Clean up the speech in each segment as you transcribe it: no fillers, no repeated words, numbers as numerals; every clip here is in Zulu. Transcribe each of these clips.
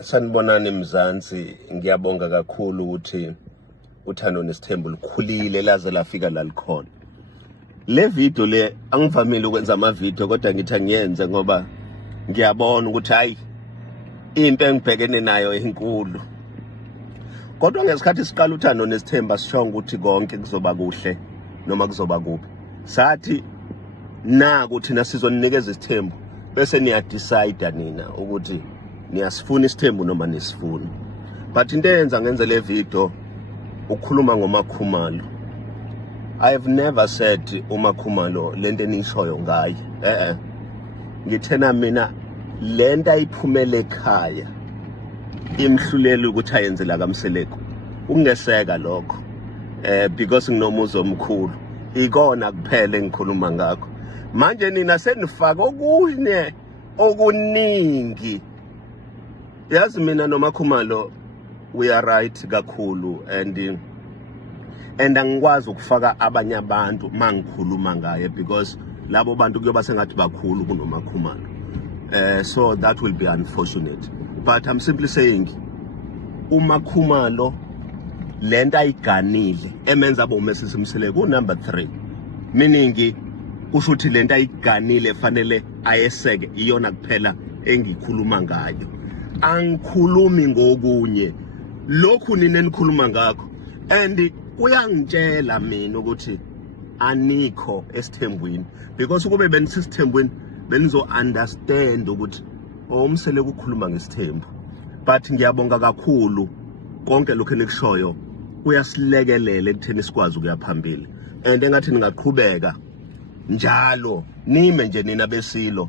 Sanibonani Mzansi, ngiyabonga kakhulu ukuthi uthando nesithembu likhulile laze lafika la likhona. Le video le angivamile ukwenza amavideo kodwa ngithi angiyenze ngoba ngiyabona ukuthi hayi into engibhekene nayo inkulu. Kodwa ngesikhathi siqala uthando nesithemba sishonga ukuthi konke kuzoba kuhle noma kuzoba kubi. Sathi naku thina sizoninikeza isithembu bese niya decide nina ukuthi niyasifuna isithembu noma nisifuni. But into eyenza ngenze le video ukukhuluma ngoMakhumalo. I've never said uMakhumalo lento enishoyo ngaye. Ngithena mina lento ayiphumela ekhaya imhlulela ukuthi ayenze la kaMseleko. Ungeseka lokho. Because nginomuzo omkhulu. Ikona kuphela engikhuluma ngakho. Manje nina senifaka okunye okuningi. Yazi mina noMakhumalo we are right kakhulu and angikwazi ukufaka abanye abantu mangikhuluma ngaye because labo bantu kuyoba sengathi bakhulu kunoMakhumalo. So that will be unfortunate. But I'm simply saying uMakhumalo lento ayiganile emenza boMesisi Mseleko number 3. Meaning kusho ukuthi lento ayiganile fanele ayeseke iyona kuphela engikhuluma ngayo. Angikhulumi ngokunye lokhu nina enikhuluma ngakho and uyangitshela mina ukuthi anikho esithembweni because ukube benisisithembweni benizo understand ukuthi uMseleko ukukhuluma ngesithembu. But ngiyabonga kakhulu konke lokho enikushoyo kuyasilekelela ekutheni sikwazi ukuya phambili and engathi ningaqhubeka njalo nime nje nina besilo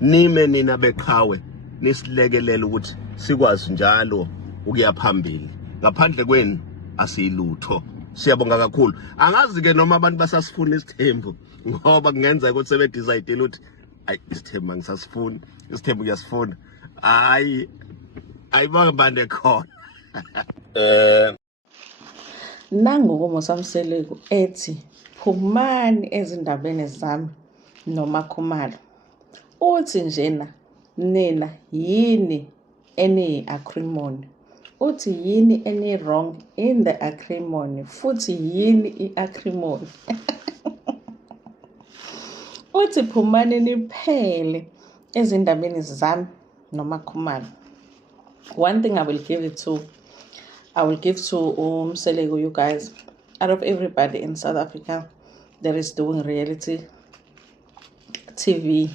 nime nina beqhawe nisilekelela ukuthi sikwazi njalo ukuya phambili. Ngaphandle kwenu asiyilutho. Siyabonga kakhulu. Angazi ke noma abantu basasifuna isithembu ngoba kungenzeka ukuthi sebedecide ukuthi ayi isithembu ngisasifuna, isithembu ngiyasifuna. Ayibambane khona. Nangu kuMosamseleko ethi phumani ezindabeni zami noMakhumalo. Uthi njena nina yini eni-acrimony. Uthi yini eni-wrong in the acrimony. Futhi yini i-acrimony. Uthi phumani niphele ezindabeni zami noMakhumalo. One thing I will give to Mseleko, you guys. Out of everybody in South Africa that is doing reality TV,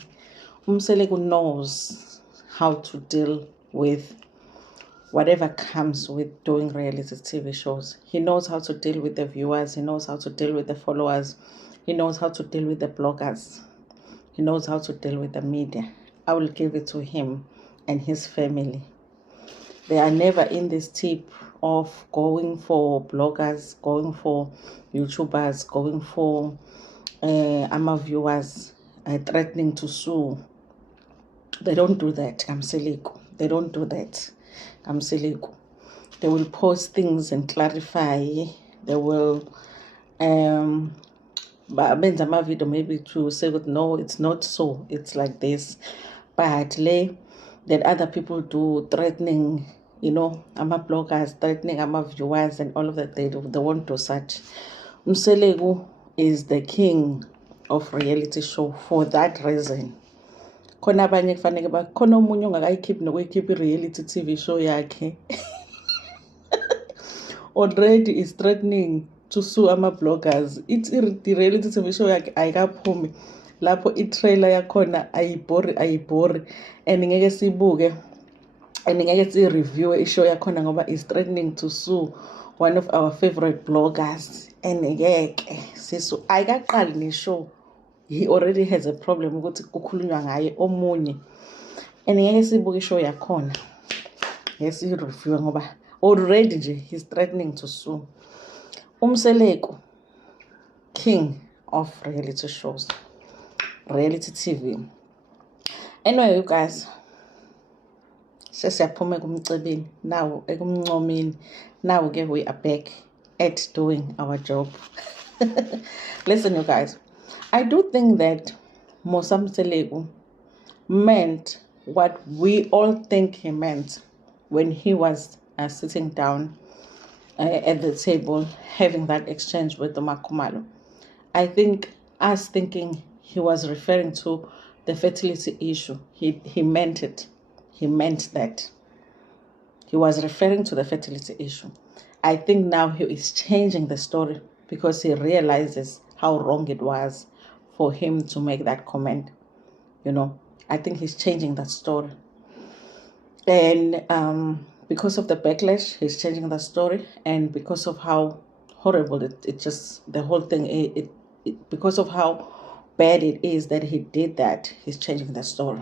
Mseleko knows how to deal with whatever comes with doing reality TV shows. He knows how to deal with the viewers. He knows how to deal with the followers. He knows how to deal with the bloggers. He knows how to deal with the media. I will give it to him and his family. They are never in this tip of going for bloggers, going for YouTubers, going for our viewers, threatening to sue. They don't do that, Mseleko. They don't do that, Mseleko. They will post things and clarify. They will benza ama video maybe to say that no, it's not so, it's like this. But that other people do, threatening, you know, ama bloggers, threatening ama viewers and all of that, they won't do such. Mseleko is the king of reality show for that reason. Khona abanye kufanele khona omunye ongakayikhiphi nokuyikhipha i-reality TV show yakhe already is threatening to sue ama bloggers. The reality TV show yakhe ayikaphumi lapho i-trailer yakhona ayibhori and ngeke sibuke and ngeke si-review ishow yakhona ngoba is threatening to sue one of our favorite bloggers and ngeke sisu ayikaqali ne-show. He already has a problem ukuthi kukhulunywa ngaye omunye and ngeke sibuke ishow yakhona. Yes, i-review ngoba already nje he's threatening to sue. Mseleko, king of reality shows, reality TV. Anyway, you guys, sesiyaphuma kumcebeni now ekumncomeni. Now again we are back at doing our job. Listen, you guys, I do think that Mosamseleko meant what we all think he meant when he was sitting down at the table having that exchange with the Makumalo. I think us thinking he was referring to the fertility issue, he meant it. He meant that. He was referring to the fertility issue. I think now he is changing the story because he realizes how wrong it was for him to make that comment. I think he's changing that story. And because of the backlash, he's changing the story. And because of how horrible it just, the whole thing, because of how bad it is that he did that, he's changing the story.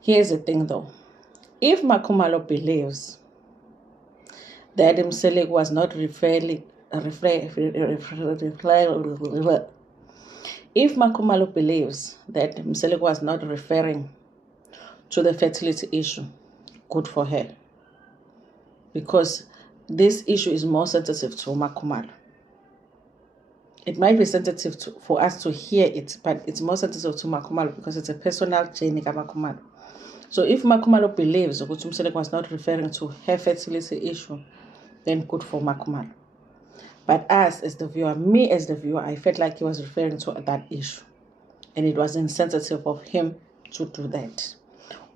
Here's the thing though. If Makumalo believes that Mseleku was not if Makumalo believes that Mseleku was not referring to the fertility issue, good for her. Because this issue is more sensitive to Makumalo. It might be sensitive for us to hear it, but it's more sensitive to Makumalo because it's a personal journey of Makumalo. So if Makumalo believes that Mseleku was not referring to her fertility issue, then good for Makumalo. But us as the viewer, me as the viewer, I felt like he was referring to that issue. And it was insensitive of him to do that.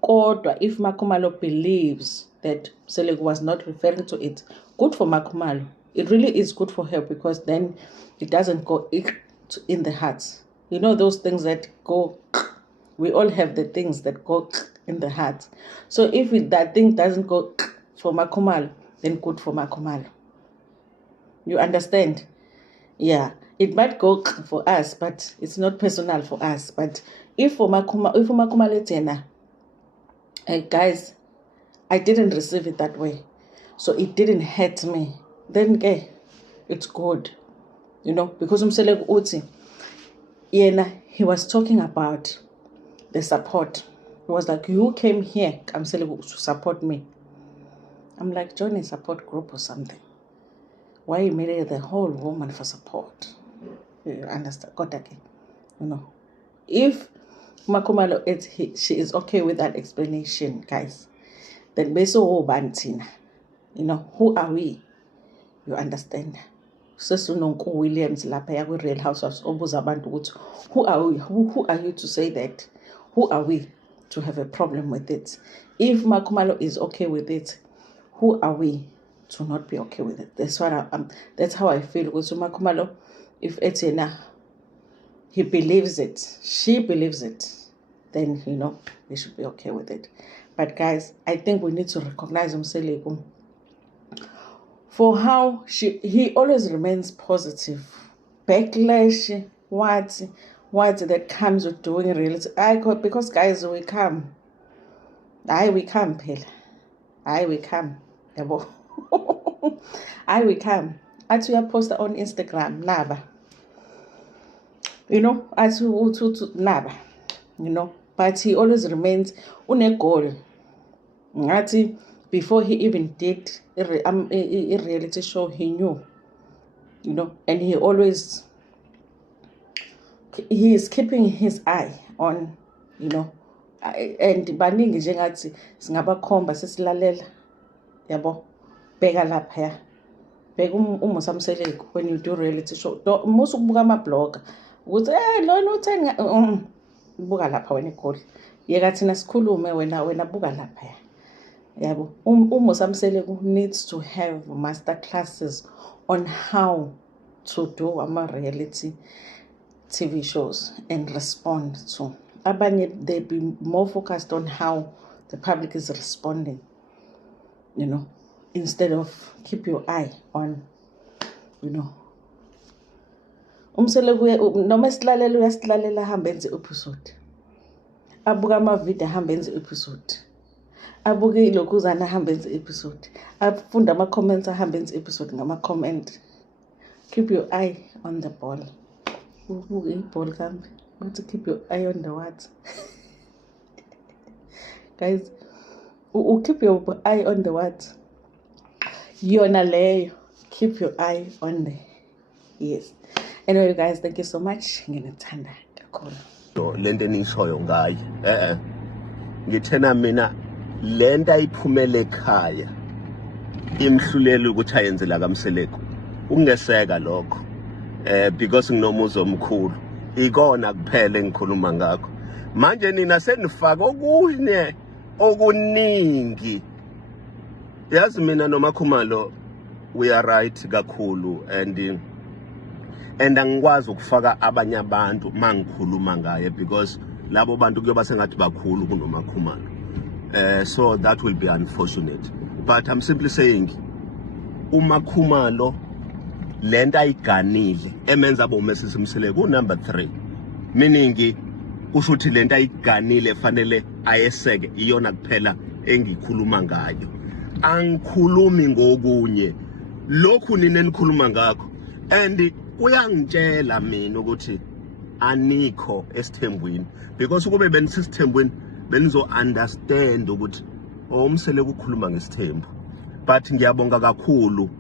Kodwa, if Makumalo believes that Mseleku was not referring to it, good for Makumalo. It really is good for her because then it doesn't go in the heart. You know those things that go, we all have the things that go in the heart. So if that thing doesn't go for Makumalo, then good for Makumalo. You understand? Yeah, it might go for us, but it's not personal for us. But if for Makumalo, guys, I didn't receive it that way, so it didn't hurt me. Then, it's good, because Mseleku uthi, he was talking about the support. He was like, you came here, Mseleku, to support me. I'm like, join a support group or something. Why you marry the whole woman for support? You understand? If Makumalo, she is okay with that explanation, guys, then beso bantina. Who are we? You understand? Sesunonku Williams lapha yakwi Real Housewives obuza abantu ukuthi who are we? Who are you to say that? Who are we to have a problem with it? If Makumalo is okay with it, who are we to not be okay with it? That's what that's how I feel with Makumalo. If Etienne, he believes it, she believes it, then we should be okay with it. But guys, I think we need to recognize Mseleku for how he always remains positive. Backlash, what that comes with doing reality. Because guys, we come. We come, Pela. We come. Yabo. We come. As we are posted on Instagram, Naba. As we to Naba. But he always remains on a goal. Before he even did a reality show, he knew, and he is keeping his eye on, and baningi njengathi singabakhomba sesilalela, yabo, bheka lapha ya, bheka uMusa Mseleku when you do reality show. Musu kubuka ama-blogger ukuthi lona utheni buka lapha wena eGoli, yeka thina sikhulume wena buka lapha ya. Yabo, Musa Mseleku needs to have master classes on how to do reality TV shows and respond to. Abanye, they be more focused on how the public is responding, instead of keep your eye on, Mseleku noma silalela uyasilalela ahambe enze episode. Abuka ama-video ahambe enze episode. Abuke ilokuzana ahambe enze episode. Afunda ama-comments ahambe enze episode ngama-comment. Keep your eye on the ball. Ubuke iball kambe. Uthi keep your eye on the what? Guys, keep your eye on the what? Yona leyo. Keep your eye on the yes. Anyway, guys, thank you so much. Nginethanda kakhulu. Lento enishoyo ngayo ngithena mina lento ayiphumele ekhaya imhlulela ukuthi ayenze la kaMseleko ungeseka lokho because nginomuzo omkhulu ikona kuphela engikhuluma ngakho manje nina senifaka okunye okuningi yazi mina noMakhumalo we are right kakhulu and angikwazi ukufaka abanye abantu mangikhuluma ngaye because labo bantu kuyoba sengathi bakhulu kunoMakhumalo so that will be unfortunate but I'm simply saying uMakhumalo lento ayiganile emenza aboMesisi Mseleko number 3 meaning kusho ukuthi lento ayiganile fanele ayeseke iyona kuphela engikhuluma ngayo angikhulumi ngokunye lokhu nina enikhuluma ngakho and uyangitshela mina ukuthi anikho esithembweni because ukube benisisithembweni benizo understand ukuthi uMseleko ukukhuluma ngesithembu but ngiyabonga kakhulu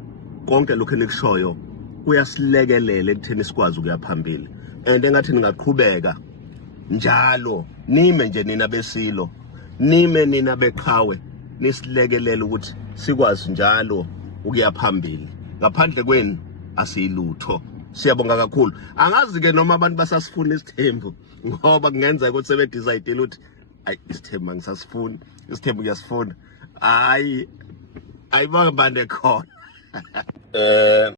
konke lokho enikushoyo kuyasilekelela ekutheni sikwazi ukuya phambili and engathi ningaqhubeka njalo nime nje nina besilo nime nina beqhawe nisilekelela ukuthi sikwazi njalo ukuya phambili ngaphandle kwenu asiyilutho siyabonga kakhulu angazi ke noma abantu basasifuna isithembu ngoba kungenza ukuthi sebe decide ukuthi ayi isithembu ngisasifuna isithembu kuyasifuna hayi ayibanga bande khona